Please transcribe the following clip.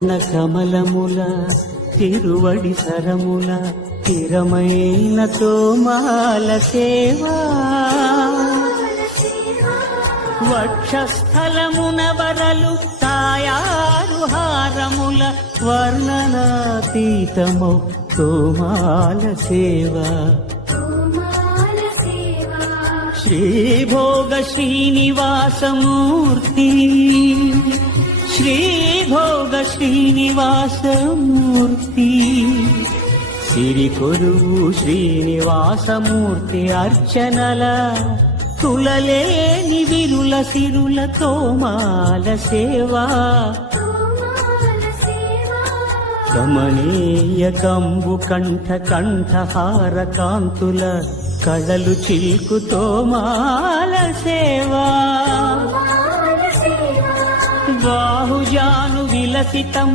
కమలముల తిరువడి సరముల స్థిరమైన తోమాల సేవా వక్షస్థలమున వరలు తాయారు హారముల వర్ణనాతీతము తోమాల సేవా శ్రీభోగ శ్రీనివాసమూర్తి శ్రీభోగ శ్రీనివాసమూర్తి సిరి కొరువు శ్రీనివాసమూర్తి అర్చనల తులలేని విరుల సిరుల తోమాల సేవా కమనీయ కంబు కంఠ కంఠహార కాంతుల కళలు చిల్కు తోమాల సేవా బాహుజాను విలసితం